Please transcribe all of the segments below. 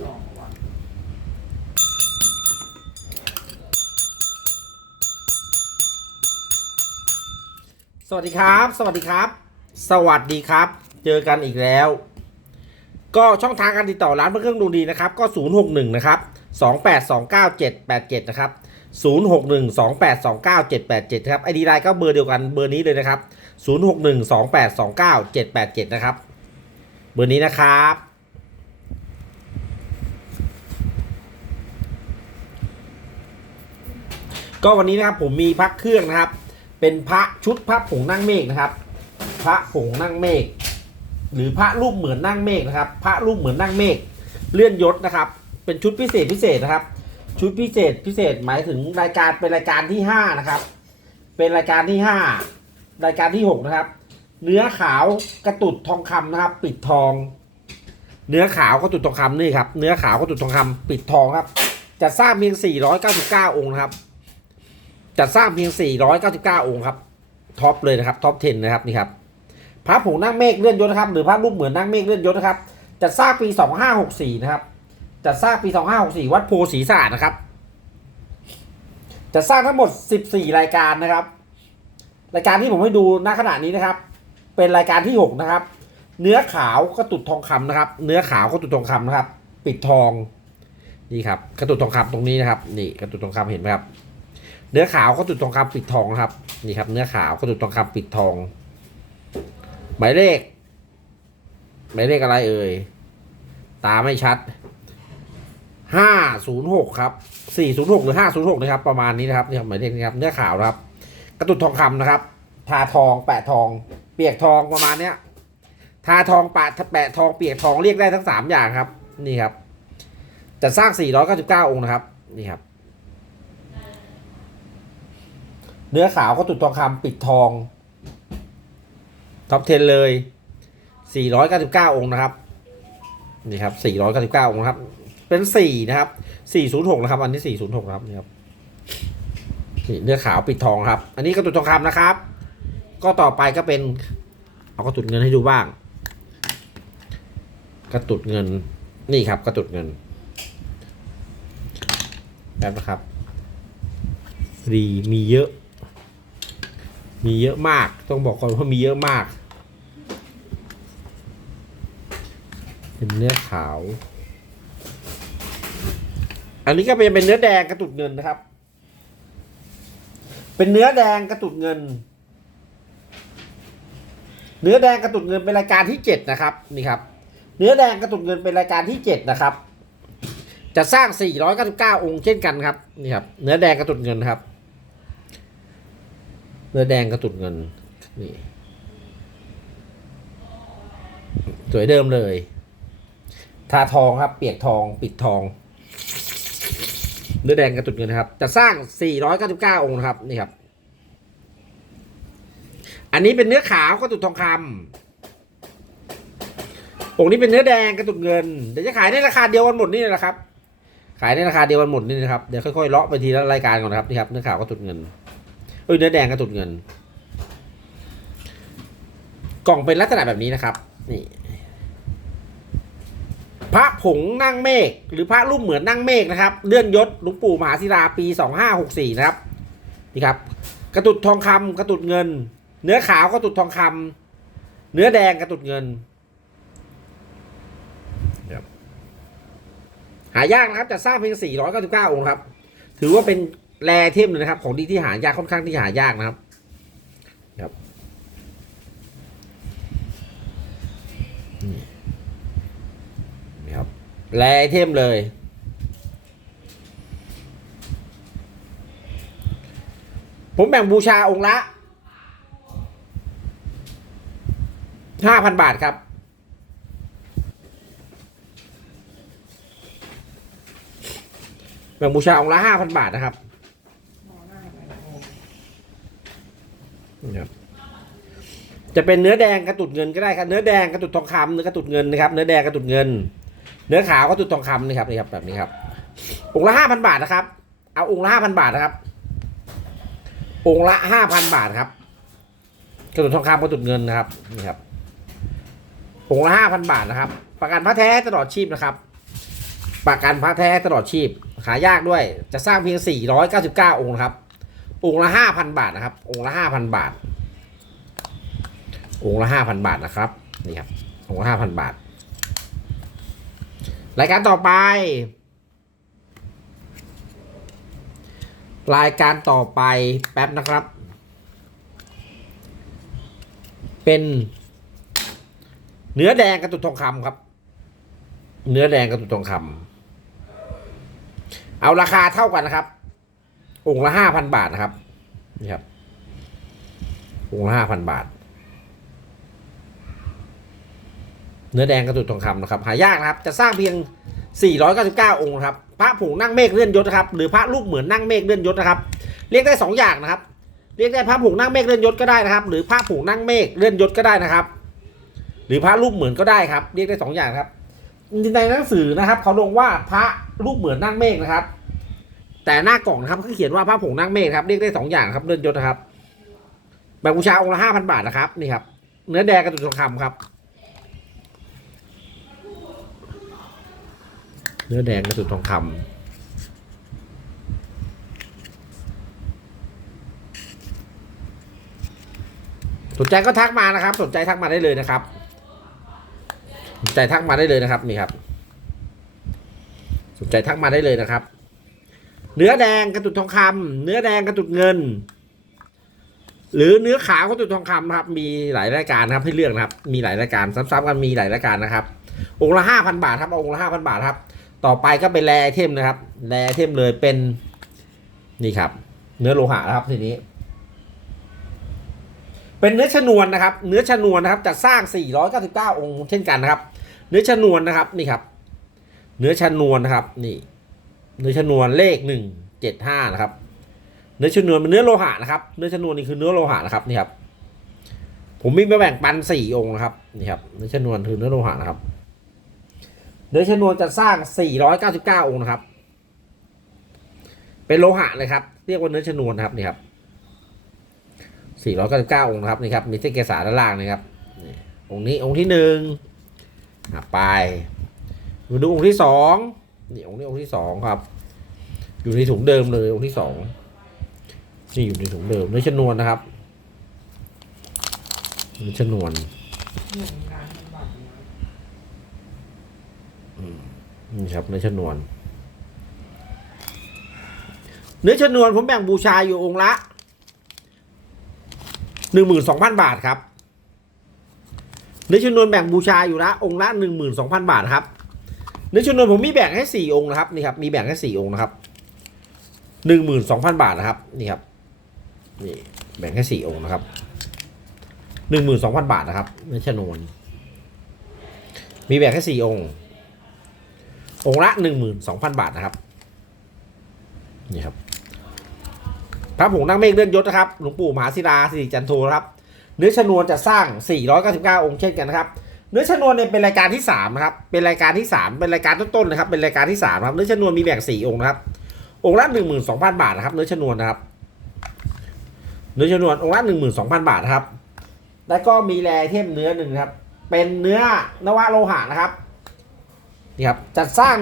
สองวันสวัสดีครับ สวัสดีครับ สวัสดีครับ เจอกันอีกแล้ว ก็ช่องทางการติดต่อร้านพระเครื่องดวงดีนะครับ ก็ 061 นะครับ 2829787 นะครับ 061 2829787ครับไอดีไลน์ก็เบอร์เดียวกันเบอร์นี้เลยนะครับ 061 2829787นะครับ เบอร์นี้นะครับ ก็วันนี้นะครับผมมีพระเครื่องนะครับ เป็นพระชุดพระผงนั่งเมฆนะครับ พระผงนั่งเมฆหรือพระรูปเหมือนนั่งเมฆนะครับ พระรูปเหมือนนั่งเมฆเลื่อนยศนะครับ เป็นชุดพิเศษพิเศษนะครับ ชุดพิเศษพิเศษหมายถึงรายการเป็นรายการที่ห้านะครับ เป็นรายการที่ห้ารายการที่หกนะครับ เนื้อขาวกระตุดทองคำนะครับ ปิดทอง เนื้อขาวกระตุดทองคำนี่ครับ เนื้อขาวกระตุดทองคำปิดทองครับจะสร้างเพียง 499 องค์นะครับ จัดสร้างเพียง 499 องค์ครับท็อปเลยนะครับท็อป 10 นะครับนี่ครับพระผงนั่งเมฆเลื่อนยศนะครับหรือพระรูปเหมือนนั่งเมฆเลื่อนยศนะครับจัดสร้างปี 2564 นะครับจัดสร้างปี 2564 วัดโพศีสะอาดนะครับจัดสร้างทั้งหมด 14 รายการนะครับ รายการที่ผมให้ดูณขณะนี้นะครับ เป็นรายการที่ 6 นะครับ เนื้อขาวกระตุดทองคำนะครับ เนื้อขาวกระตุดทองคำนะครับ ปิดทองนี่ครับกระตุดทองคำตรงนี้นะครับ นี่กระตุดทองคำเห็นไหมครับ เนื้อขาวก็ตุดทองคำปิดทองครับ นี่ครับ เนื้อขาวก็ตุดทองคำปิดทอง หมายเลข หมายเลขอะไรเอ่ย ตาไม่ชัดห้าศูนย์หกครับสี่ศูนย์หกหรือห้าศูนย์หกนะครับ ประมาณนี้นะครับนี่ครับหมายเลขนี้ครับ เนื้อขาวครับ กระตุดทองคำนะครับ ทาทองแปะทอง เปียกทองประมาณเนี้ย ทาทองปะแปะทองเปียกทองเรียกได้ทั้งสามอย่างครับ นี่ครับจะสร้างสี่ร้อยเก้าสิบเก้าองค์นะครับ นี่ครับ เนื้อขาวก็ตุดทองคำปิดทองท็อป10 เลย 499 องค์นะครับ นี่ครับ 499 องค์นะครับ เป็น 4 นะครับ 406 นะครับ อันนี้ 406 นะครับนี่ครับนี่เนื้อขาวปิดทองครับ อันนี้กระตุดทองคำนะครับ ก็ต่อไปก็เป็น เอากระตุดเงินให้ดูบ้าง กระตุดเงิน นี่ครับ กระตุดเงินแบบนะครับรีมีเยอะ มีเยอะมาก ต้องบอกก่อนว่ามีเยอะมาก เป็นเนื้อขาว อันนี้ก็เป็นเป็นเนื้อแดงกระตุดเงินนะครับ เป็นเนื้อแดงกระตุดเงิน เนื้อแดงกระตุดเงินเป็นรายการที่เจ็ดนะครับนี่ครับ เนื้อแดงกระตุดเงินเป็นรายการที่เจ็ดนะครับ จะสร้าง 499 องค์เช่นกันครับนี่ครับ เนื้อแดงกระตุดเงินครับ เนื้อแดงกระตุดเงินนี่สวยเดิมเลยทาทองครับ เปียกทองปิดทอง เนื้อแดงกระตุดเงินนะครับ จะสร้าง 499 องค์นะครับนี่ครับ อันนี้เป็นเนื้อขาวกระตุดทองคำองค์นี้เป็นเนื้อแดงกระตุดเงินเดี๋ยวจะขายในราคาเดียวกันหมดนี่แหละครับ ขายในราคาเดียวกันหมดนี่นะครับเดี๋ยวค่อยๆเลาะไปทีละรายการก่อนนะครับนี่ครับเนื้อขาวกระตุดเงิน อ้ยเนื้อแดงกระตุดเงิน กล่องเป็นลักษณะแบบนี้นะครับ นี่พระผงนั่งเมฆหรือพระรูปเหมือนนั่งเมฆนะครับ เลื่อนยศหลวงปู่มหาศิลาปีสองห้าหกสี่นะครับนี่ครับ กระตุดทองคำกระตุดเงิน เนื้อขาวกระตุดทองคำเนื้อแดงกระตุดเงินหายากนะครับจะสร้างเพียงสี่ร้อยเก้าสิบเก้าองค์ครับ ถือว่าเป็น แรเทมเลยนะครับ ของดีที่หายากค่อนข้างที่หายากนะครับครับนี่ครับแรเทมเลย ผมแบ่งบูชาองค์ละห้าพันบาทครับแบ่งบูชาองค์ละห้าพันบาทนะครับ นะครับจะเป็นเนื้อแดงกระตุดเงินก็ได้ครับ เนื้อแดงกระตุดทองคำเนื้อกระตุดเงินนะครับ เนื้อแดงกระตุดเงิน เนื้อขาวกระตุดทองคำนี่ครับนี่ครับแบบนี้ครับ องค์ละห้าพันบาทนะครับ เอาองค์ละห้าพันบาทนะครับ องค์ละห้าพันบาทครับ กระตุดทองคำกระตุดเงินนะครับนี่ครับ องค์ละห้าพันบาทนะครับ ประกันพระแท้ตลอดชีพนะครับ ประกันพระแท้ตลอดชีพ หายากด้วย จะสร้างเพียง499องค์นะครับ องค์ละ5,000บาทนะครับ องค์ละ5,000บาท องค์ละ5,000บาทนะครับ นี่ครับ องค์ละ5,000บาท รายการต่อไป รายการต่อไปแป๊บนะครับ เป็นเนื้อแดงกระตุกทองคำครับ เนื้อแดงกระตุกทองคำเอาราคาเท่ากันนะครับ องค์ละห้าพันบาทนะครับ นี่ครับ องค์ละห้าพันบาท เนื้อแดงกระตุกทองคำนะครับ หายากนะครับ จะสร้างเพียง 499 องค์ครับ พระผงนั่งเมฆเลื่อนยศนะครับ หรือพระลูกเหมือนนั่งเมฆเลื่อนยศนะครับ เรียกได้สองอย่างนะครับ เรียกได้พระผงนั่งเมฆเลื่อนยศก็ได้นะครับ หรือพระผงนั่งเมฆเลื่อนยศก็ได้นะครับ หรือพระรูปเหมือนก็ได้ครับ เรียกได้สองอย่างครับ ในหนังสือนะครับ เขาลงว่าพระรูปเหมือนนั่งเมฆนะครับ แต่หน้ากล่องนะครับเขาเขียนว่าพระผงนั่งเมฆครับเรียกได้สองอย่างครับเลื่อนยศนะครับแบบบูชาองค์ละห้าพันบาทนะครับนี่ครับเนื้อแดงกระตุกทองคำครับ เนื้อแดงกระตุกทองคำสนใจก็ทักมานะครับ สนใจทักมาได้เลยนะครับสนใจทักมาได้เลยนะครับนี่ครับ สนใจทักมาได้เลยนะครับ เนื้อแดงกระตุกทองคำเนื้อแดงกระตุกเงิน หรือเนื้อขาวกระตุกทองคำครับ มีหลายรายการครับให้เลือกนะครับ มีหลายรายการซ้ำๆกันมีหลายรายการนะครับ องค์ละห้าพันบาทครับเอาองค์ละห้าพันบาทครับ ต่อไปก็เป็นแรไอเทมนะครับแรไอเทมเลยเป็นนี่ครับ เนื้อโลหะนะครับทีนี้ เป็นเนื้อชนวนนะครับ เนื้อชนวนนะครับจะสร้าง 499 องค์เช่นกันนะครับ เนื้อชนวนนะครับนี่ครับ เนื้อชนวนนะครับนี่ เนื้อชนวนเลข175นะครับ เนื้อชนวนเป็นเนื้อโลหะนะครับ เนื้อชนวนนี่คือเนื้อโลหะนะครับนี่ครับ ผมมีมาแบ่งปัน4องค์นะครับนี่ครับ เนื้อชนวนคือเนื้อโลหะนะครับ เนื้อชนวนจะสร้าง499องค์นะครับ เป็นโลหะเลยครับ เรียกว่าเนื้อชนวนนะครับนี่ครับ499องค์นะครับนี่ครับ มีเส้นเกษาด้านล่างนะครับองค์นี้องค์ที่หนึ่งไปมาดูองค์ที่สอง นี่องค์นี้องค์ที่สองครับ อยู่ในถุงเดิมเลยองค์ที่สองนี่อยู่ในถุงเดิมเนื้อชนวนนะครับเนื้อชนวนนี่ครับเนื้อชนวน เนื้อชนวนผมแบ่งบูชาอยู่องค์ละหนึ่งหมื่นสองพันบาทครับเนื้อชนวนแบ่งบูชาอยู่ละองค์ละหนึ่งหมื่นสองพันบาทครับ เนื้อชนวนผมมีแบ่งให้สี่องค์นะครับนี่ครับมีแบ่งให้สี่องค์นะครับหนึ่งหมื่นสองพันบาทนะครับนี่ครับนี่แบ่งให้สี่องค์นะครับหนึ่งหมื่นสองพันบาทนะครับเนื้อชนวนมีแบ่งให้สี่องค์ องค์ละหนึ่งหมื่นสองพันบาทนะครับนี่ครับพระผงนั่งเมฆเลื่อนยศนะครับหลวงปู่มหาศิลาสิริจันโทนะครับเนื้อชนวนจะสร้าง 499 องค์เช่นกันนะครับ เนื้อชนวนเนี่ยเป็นรายการที่3นะครับเป็นรายการที่ 3 เป็นรายการต้นๆนะครับเป็นรายการที่3ครับเนื้อชนวนมีแบ่ง4องค์นะครับองค์ละ12,000 บาทนะครับเนื้อชนวนนะครับเนื้อชนวนองค์ละ12,000 บาทครับ แล้วก็มีแร่เทมเนื้อหนึ่งครับ เป็นเนื้อนวโลหะนะครับนี่ครับจัดสร้าง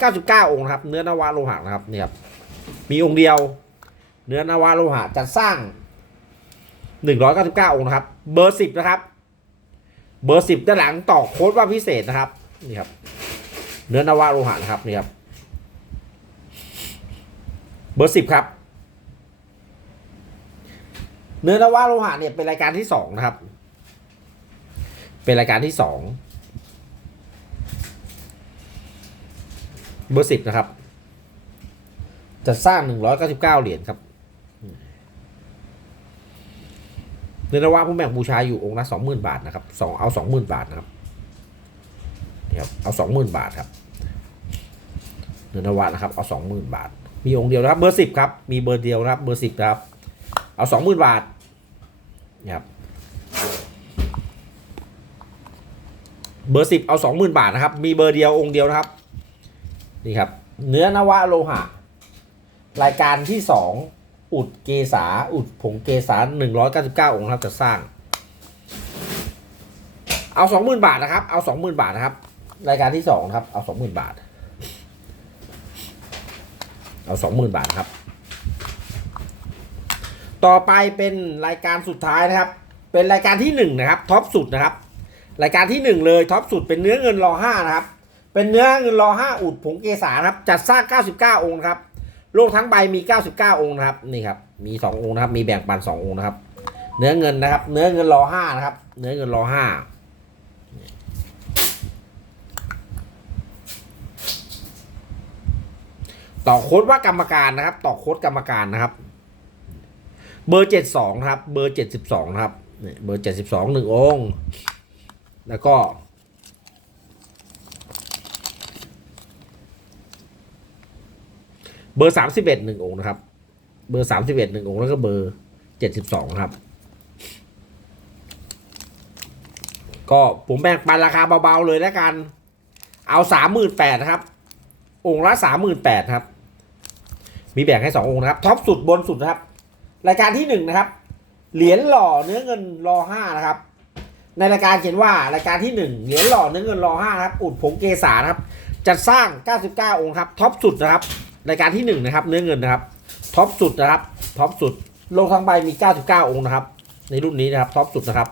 199 องค์ครับ เนื้อนวะโลหะนะครับนี่ครับมีองค์เดียว เนื้อนวะโลหะจัดสร้าง 199 องค์นะครับ เบอร์ 10 นะครับ เบอร์10ด้านหลังต่อโค้ดว่าพิเศษนะครับนี่ครับ เนื้อนวะโลหะนะครับนี่ครับ เบอร์10ครับ เนื้อนวะโลหะเนี่ยเป็นรายการที่2นะครับ เป็นรายการที่2เบอร์สิบนะครับ จะสร้างหนึ่งร้อยเก้าสิบเก้าเหรียญครับ เนื้อนวะผู้แบ่งบูชาอยู่องค์ละสองหมื่นบาทนะครับสองเอาสองหมื่นบาทนะครับนี่ครับเอาสองหมื่นบาทครับเนื้อนวะนะครับเอาสองหมื่นบาท มีองค์เดียวนะครับเบอร์สิบครับมีเบอร์เดียวนะครับเบอร์สิบครับ เอาสองหมื่นบาทนี่ครับเบอร์สิบเอาสองหมื่นบาทนะครับ มีเบอร์เดียวองค์เดียวนะครับนี่ครับ เนื้อนวะโลหะ รายการที่สอง อุดเกษาอุดผงเกษาหนึ่งร้อยเก้าสิบเก้าองค์นะครับจะสร้าง เอาสองหมื่นบาทนะครับ เอาสองหมื่นบาทนะครับ รายการที่สองครับ เอาสองหมื่นบาท เอาสองหมื่นบาทครับ ต่อไปเป็นรายการสุดท้ายนะครับ เป็นรายการที่หนึ่งนะครับท็อปสุดนะครับ รายการที่หนึ่งเลยท็อปสุดเป็นเนื้อเงินรอห้านะครับ เป็นเนื้อเงินรอห้าอุดผงเกสานะครับ จัดสร้าง99องค์ครับ โลกทั้งใบมี 99 องค์นะครับนี่ครับมี 2 องค์นะครับมีแบ่งปัน 2 องค์นะครับ เนื้อเงินนะครับ เนื้อเงินรอห้านะครับ เนื้อเงินรอห้าต่อโค้ดว่ากรรมการนะครับ ต่อโค้ดกรรมการนะครับ เบอร์72นะครับ เบอร์72นะครับเบอร์72หนึ่งองค์ แล้วก็ เบอร์31หนึ่งองค์นะครับ เบอร์31หนึ่งองค์แล้วก็เบอร์72ครับ ก็ผมแบ่งปันราคาเบาๆเลยแล้วกัน เอาสามหมื่นแปดนะครับ องค์ละสามหมื่นแปดครับ มีแบ่งให้สององค์นะครับ ท็อปสุดบนสุดนะครับ รายการที่หนึ่งนะครับ เหรียญหล่อเนื้อเงินรอห้านะครับในรายการเขียนว่ารายการที่หนึ่งเหรียญหล่อเนื้อเงินรอห้าครับ อุดผงเกษานะครับ จัดสร้าง 99 องค์ครับ ท็อปสุดนะครับ รายการที่หนึ่งนะครับ เนื้อเงินนะครับท็อปสุดนะครับท็อปสุดโลกทั้งใบมี 99 องค์นะครับ ในรุ่นนี้นะครับท็อปสุดนะครับ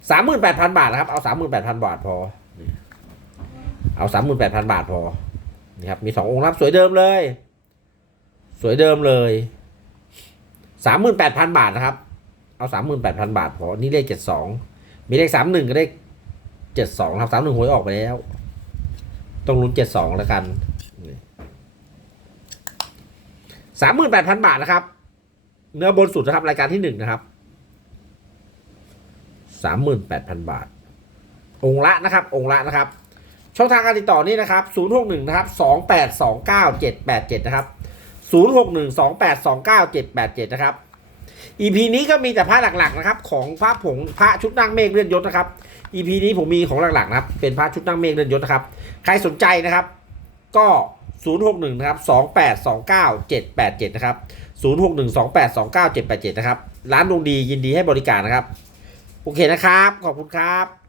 38,000 บาทนะครับ เอา 38,000 บาทพอ เอา 38,000 บาทพอนี่ครับมี 2 องค์รับสวยเดิมเลย สวยเดิมเลย 38,000 บาทนะครับ เอา 38,000 บาทพอ นี่เลข 72 มีเลข 31กับเลข 72ครับ31หวยออกไปแล้ว ต้องลุ้น 72 แล้วกัน สามหมื่นแปดพันบาทนะครับ เนื้อบนสุดนะครับรายการที่หนึ่งนะครับสามหมื่นแปดพันบาท องละนะครับ องละนะครับ ช่องทางการติดต่อนี่นะครับศูนย์หกหนึ่งนะครับสองแปดสองเก้าเจ็ดแปดเจ็ดนะครับศูนย์หกหนึ่งสองแปดสองเก้าเจ็ดแปดเจ็ดนะครับ EP นี้ก็มีแต่พระหลักๆนะครับ ของพระผงพระชุดนั่งเมฆเลื่อนยศนะครับ EP นี้ผมมีของหลักๆนะครับ เป็นพระชุดนั่งเมฆเลื่อนยศนะครับ ใครสนใจนะครับ ก็ 061นะครับ2829 787นะครับ061 2829 787นะครับร้านดวงดียินดีให้บริการนะครับ โอเคนะครับ ขอบคุณครับ